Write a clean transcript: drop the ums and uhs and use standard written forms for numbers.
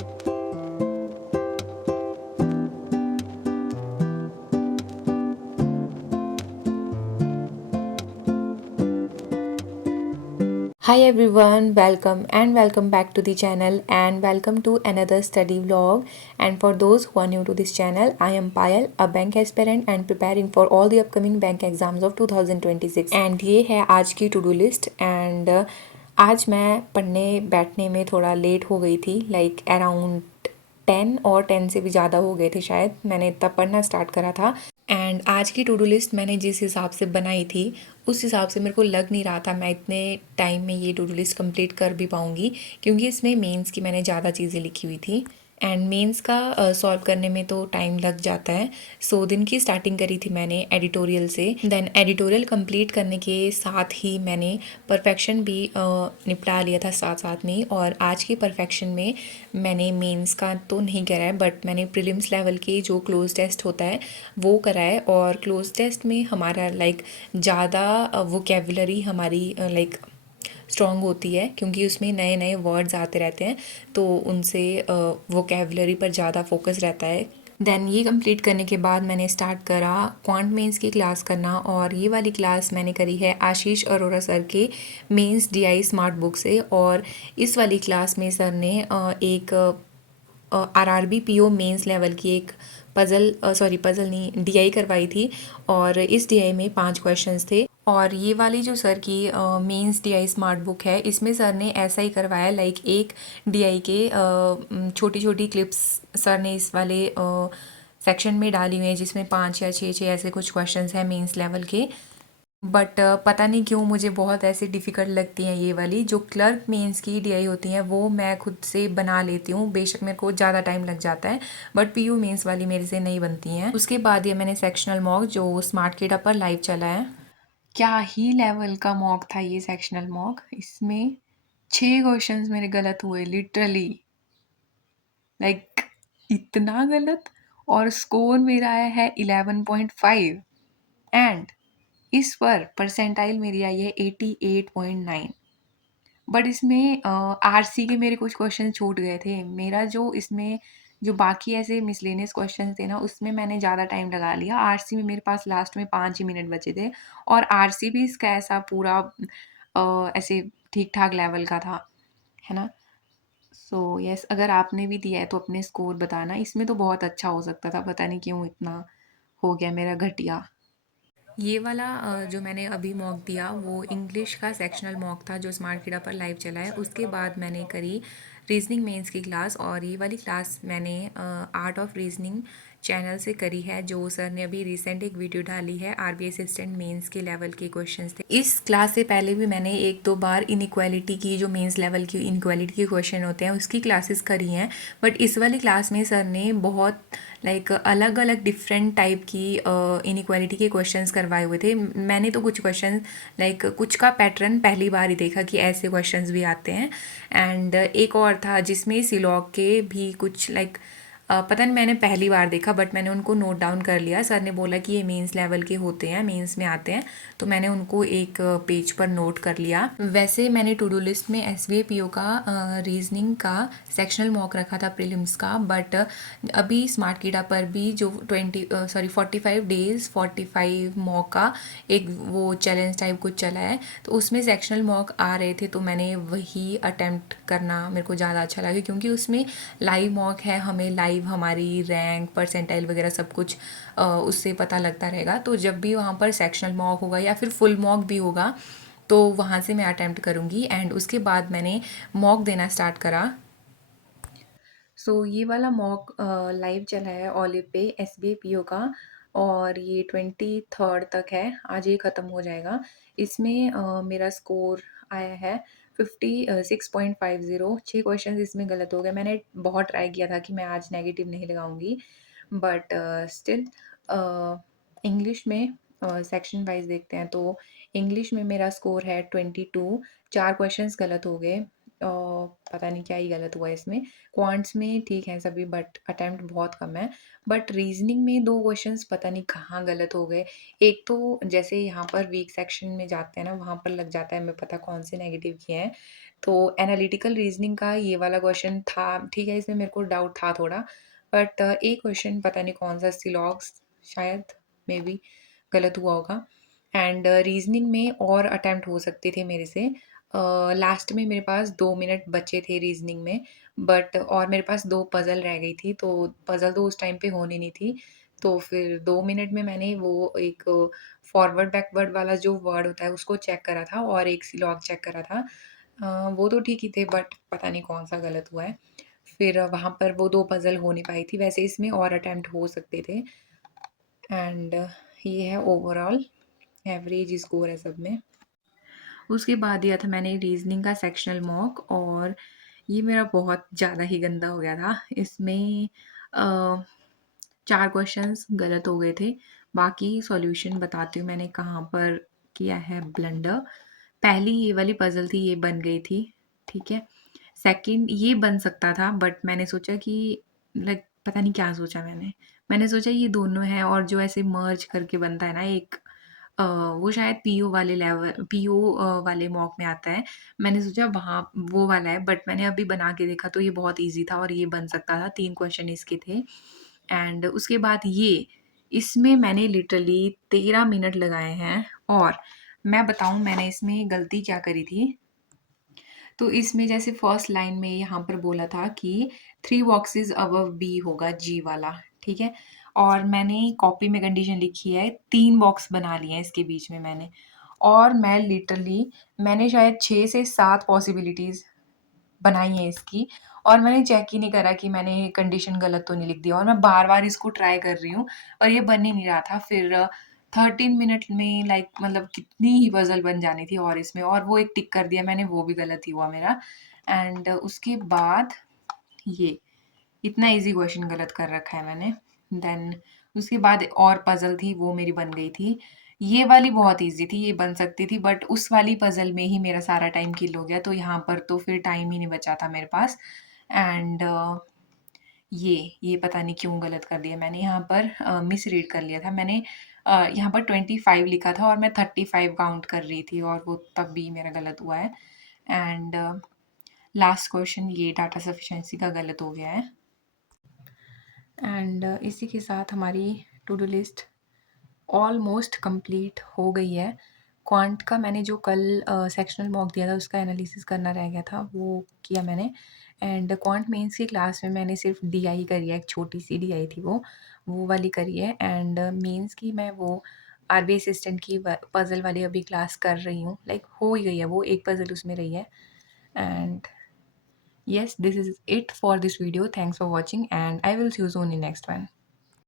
Hi everyone, welcome back to the channel and welcome to another study vlog. And for those who are new to this channel, I am Payal, a bank aspirant and preparing for all the upcoming bank exams of 2026. And ये है आज की to do list and आज मैं पढ़ने बैठने में थोड़ा लेट हो गई थी लाइक अराउंड 10 और 10 से भी ज़्यादा हो गए थे शायद मैंने तब पढ़ना स्टार्ट करा था। एंड आज की टू डू लिस्ट मैंने जिस हिसाब से बनाई थी उस हिसाब से मेरे को लग नहीं रहा था मैं इतने टाइम में ये टू डू लिस्ट कंप्लीट कर भी पाऊँगी, क्योंकि इसमें मेंस की मैंने ज़्यादा चीज़ें लिखी हुई थी एंड मेंस का सॉल्व करने में तो टाइम लग जाता है। सो दिन की स्टार्टिंग करी थी मैंने एडिटोरियल से, देन एडिटोरियल कंप्लीट करने के साथ ही मैंने परफेक्शन भी निपटा लिया था साथ साथ में। और आज के परफेक्शन में मैंने मेंस का तो नहीं करा है बट मैंने प्रीलिम्स लेवल के जो क्लोज टेस्ट होता है वो करा है। और क्लोज टेस्ट में हमारा लाइक ज़्यादा वोकेबुलरी हमारी लाइक स्ट्रॉन्ग होती है, क्योंकि उसमें नए नए वर्ड्स आते रहते हैं तो उनसे वोकेबुलरी पर ज़्यादा फोकस रहता है। देन ये कंप्लीट करने के बाद मैंने स्टार्ट करा क्वांट मेंस की क्लास करना, और ये वाली क्लास मैंने करी है आशीष अरोरा सर के मेंस डीआई स्मार्ट बुक से। और इस वाली क्लास में सर ने एक आरआरबी पीओ मेंस लेवल की एक पज़ल नहीं डीआई करवाई थी। और इस डीआई में 5 क्वेश्चंस थे। और ये वाली जो सर की मेंस डीआई स्मार्ट बुक है इसमें सर ने ऐसा ही करवाया लाइक एक डीआई के छोटी छोटी क्लिप्स सर ने इस वाले सेक्शन में डाली हुई है जिसमें 5 या 6 ऐसे कुछ क्वेश्चंस हैं मेंस लेवल के। बट पता नहीं क्यों मुझे बहुत ऐसे डिफ़िकल्ट लगती हैं ये वाली जो क्लर्क मेंस की डीआई होती हैं, वो मैं खुद से बना लेती हूँ, बेशक मेरे को ज़्यादा टाइम लग जाता है बट पीयू मेंस वाली मेरे से नहीं बनती हैं। उसके बाद ये मैंने सेक्शनल मॉक जो स्मार्ट किडा पर लाइव चला है, क्या ही लेवल का मॉक था ये सेक्शनल मॉक। इसमें 6 क्वेश्चंस मेरे गलत हुए लिटरली, लाइक इतना गलत। और स्कोर मेरा आया है 11.5 एंड इस पर परसेंटाइल मेरी आई है 88.9। बट इसमें आरसी के मेरे कुछ क्वेश्चन छूट गए थे। मेरा जो इसमें जो बाकी ऐसे मिसलेनियस क्वेश्चन थे ना उसमें मैंने ज़्यादा टाइम लगा लिया। आरसी में मेरे पास लास्ट में 5 ही मिनट बचे थे और आरसी भी इसका ऐसा पूरा ऐसे ठीक ठाक लेवल का था, है ना। सो यस, अगर आपने भी दिया है तो अपने स्कोर बताना। इसमें तो बहुत अच्छा हो सकता था, पता नहीं क्यों इतना हो गया मेरा घटिया। ये वाला जो मैंने अभी मॉक दिया वो इंग्लिश का सेक्शनल मॉक था जो स्मार्ट किडा पर लाइव चला है। उसके बाद मैंने करी रीजनिंग मेंस की क्लास, और ये वाली क्लास मैंने आर्ट ऑफ रीजनिंग चैनल से करी है जो सर ने अभी रिसेंट एक वीडियो डाली है। आरबीआई असिस्टेंट मेंस के लेवल के क्वेश्चंस थे। इस क्लास से पहले भी मैंने एक दो बार इनइक्वालिटी की जो मेंस लेवल की इनइक्वालिटी के क्वेश्चन होते हैं उसकी क्लासेस करी हैं। बट इस वाली क्लास में सर ने बहुत लाइक अलग अलग डिफरेंट टाइप की इनइक्वालिटी के क्वेश्चंस करवाए हुए थे। मैंने तो कुछ क्वेश्चन लाइक कुछ का पैटर्न पहली बार ही देखा कि ऐसे क्वेश्चंस भी आते हैं। एंड एक और था जिसमें सिलॉग के भी कुछ लाइक पता नहीं, मैंने पहली बार देखा बट मैंने उनको नोट डाउन कर लिया। सर ने बोला कि ये मेंस लेवल के होते हैं, मेंस में आते हैं, तो मैंने उनको एक पेज पर नोट कर लिया। वैसे मैंने टू डू लिस्ट में एसबीआई पीओ का रीजनिंग का सेक्शनल मॉक रखा था प्रीलिम्स का, बट अभी स्मार्ट कीडा पर भी जो 45 डेज 45 मॉक का एक वो चैलेंज टाइप कुछ चला है, तो उसमें सेक्शनल मॉक आ रहे थे तो मैंने वही अटेम्प्ट करना मेरे को ज़्यादा अच्छा लगा, क्योंकि उसमें लाइव मॉक है, हमें लाइव हमारी रैंक परसेंटाइल वगैरह सब कुछ उससे पता लगता रहेगा। तो जब भी वहाँ पर सेक्शनल मॉक होगा या फिर फुल मॉक भी होगा तो वहाँ से मैं अटेम्प्ट करूँगी। एंड उसके बाद मैंने मॉक देना स्टार्ट करा। सो ये वाला मॉक लाइव चला है ओलिव पे एसबीआई पीओ का, और ये 23 तक है, आज ये ख़त्म हो जाएगा। इसमें मेरा स्कोर आया है 56.50। 6 क्वेश्चन इसमें गलत हो गए। मैंने बहुत ट्राई किया था कि मैं आज नेगेटिव नहीं लगाऊंगी बट स्टिल इंग्लिश में सेक्शन वाइज देखते हैं तो इंग्लिश में मेरा स्कोर है 22। 4 क्वेश्चंस गलत हो गए। पता नहीं क्या ही गलत हुआ इसमें। क्वांट्स में ठीक है सभी, बट अटेम्प्ट बहुत कम है। बट रीजनिंग में 2 क्वेश्चंस पता नहीं कहाँ गलत हो गए। एक तो जैसे यहाँ पर वीक सेक्शन में जाते हैं ना, वहाँ पर लग जाता है हमें पता कौन से नेगेटिव किए हैं। तो एनालिटिकल रीजनिंग का ये वाला क्वेश्चन था, ठीक है, इसमें मेरे को डाउट था थोड़ा। बट एक क्वेश्चन पता नहीं कौन-सा सिलॉग्स शायद, मेबी गलत हुआ होगा। एंड रीजनिंग में और अटेम्प्ट हो सकते थे मेरे से। लास्ट में मेरे पास 2 मिनट बचे थे रीजनिंग में, बट और मेरे पास 2 पज़ल रह गई थी, तो पज़ल तो उस टाइम पे होनी नहीं थी। तो फिर 2 मिनट में मैंने वो एक फॉरवर्ड बैकवर्ड वाला जो वर्ड होता है उसको चेक करा था और एक सिलॉग चेक करा था। वो तो ठीक ही थे, बट पता नहीं कौन-सा गलत हुआ है। फिर वहाँ पर वो 2 पज़ल हो नहीं पाई थी, वैसे इसमें और अटेम्प्ट हो सकते थे। एंड ये है ओवरऑल एवरेज स्कोर है सब में। उसके बाद दिया था मैंने रीज़निंग का सेक्शनल मॉक, और ये मेरा बहुत ज़्यादा ही गंदा हो गया था। इसमें 4 क्वेश्चंस गलत हो गए थे। बाकी सॉल्यूशन बताती हूँ मैंने कहाँ पर किया है ब्लंडर। पहली ये वाली पज़ल थी, ये बन गई थी, ठीक है। सेकंड ये बन सकता था, बट मैंने सोचा कि लाइक पता नहीं क्या सोचा मैंने। मैंने सोचा ये दोनों हैं, और जो ऐसे मर्ज करके बनता है ना एक, वो शायद पीओ वाले लेवल, पीओ वाले मॉक में आता है। मैंने सोचा वहाँ वो वाला है, बट मैंने अभी बना के देखा तो ये बहुत ईज़ी था और ये बन सकता था। 3 क्वेश्चन इसके थे। एंड उसके बाद ये, इसमें मैंने लिटरली 13 मिनट लगाए हैं। और मैं बताऊँ मैंने इसमें गलती क्या करी थी? तो इसमें जैसे फर्स्ट लाइन में यहाँ पर बोला था कि 3 बॉक्सेस अबव बी होगा जी वाला, ठीक है? और मैंने कॉपी में कंडीशन लिखी है, 3 बॉक्स बना लिए हैं इसके बीच में मैंने। और मैं लिटरली मैंने शायद 6 से 7 पॉसिबिलिटीज़ बनाई है इसकी, और मैंने चेक ही नहीं करा कि मैंने कंडीशन गलत तो नहीं लिख दिया, और मैं बार-बार इसको ट्राई कर रही हूँ और ये बन ही नहीं रहा था। फिर 13 मिनट में लाइक मतलब कितनी ही पज़ल बन जानी थी, और इसमें और वो एक टिक कर दिया मैंने, वो भी गलत ही हुआ मेरा। एंड उसके बाद ये इतना ईज़ी क्वेश्चन गलत कर रखा है मैंने। देन उसके बाद और पज़ल थी, वो मेरी बन गई थी। ये वाली बहुत ईज़ी थी, ये बन सकती थी, बट उस वाली पज़ल में ही मेरा सारा टाइम किल हो गया, तो यहाँ पर तो फिर टाइम ही नहीं बचा था मेरे पास। एंड ये पता नहीं क्यों गलत कर दिया मैंने यहाँ पर, मिसरीड कर लिया था मैंने। यहाँ पर 25 लिखा था और मैं 35 काउंट कर रही थी, और वो तब भी मेरा गलत हुआ है। एंड लास्ट क्वेश्चन ये डाटा सफिशिएंसी का गलत हो गया है। एंड इसी के साथ हमारी to do list almost complete हो गई है। क्वांट का मैंने जो कल सेक्शनल मॉक दिया था उसका एनालिसिस करना रह गया था, वो किया मैंने। एंड क्वांट मेंस की क्लास में मैंने सिर्फ डीआई करी है, एक छोटी सी डीआई थी वो वाली करी है। एंड मेंस की मैं वो आरबी असिस्टेंट की पज़ल वाली अभी क्लास कर रही हूँ, लाइक हो ही गई है, वो एक पज़ल उसमें रही है। And yes, this is it for this video. Thanks for watching, and I will see you soon in next one.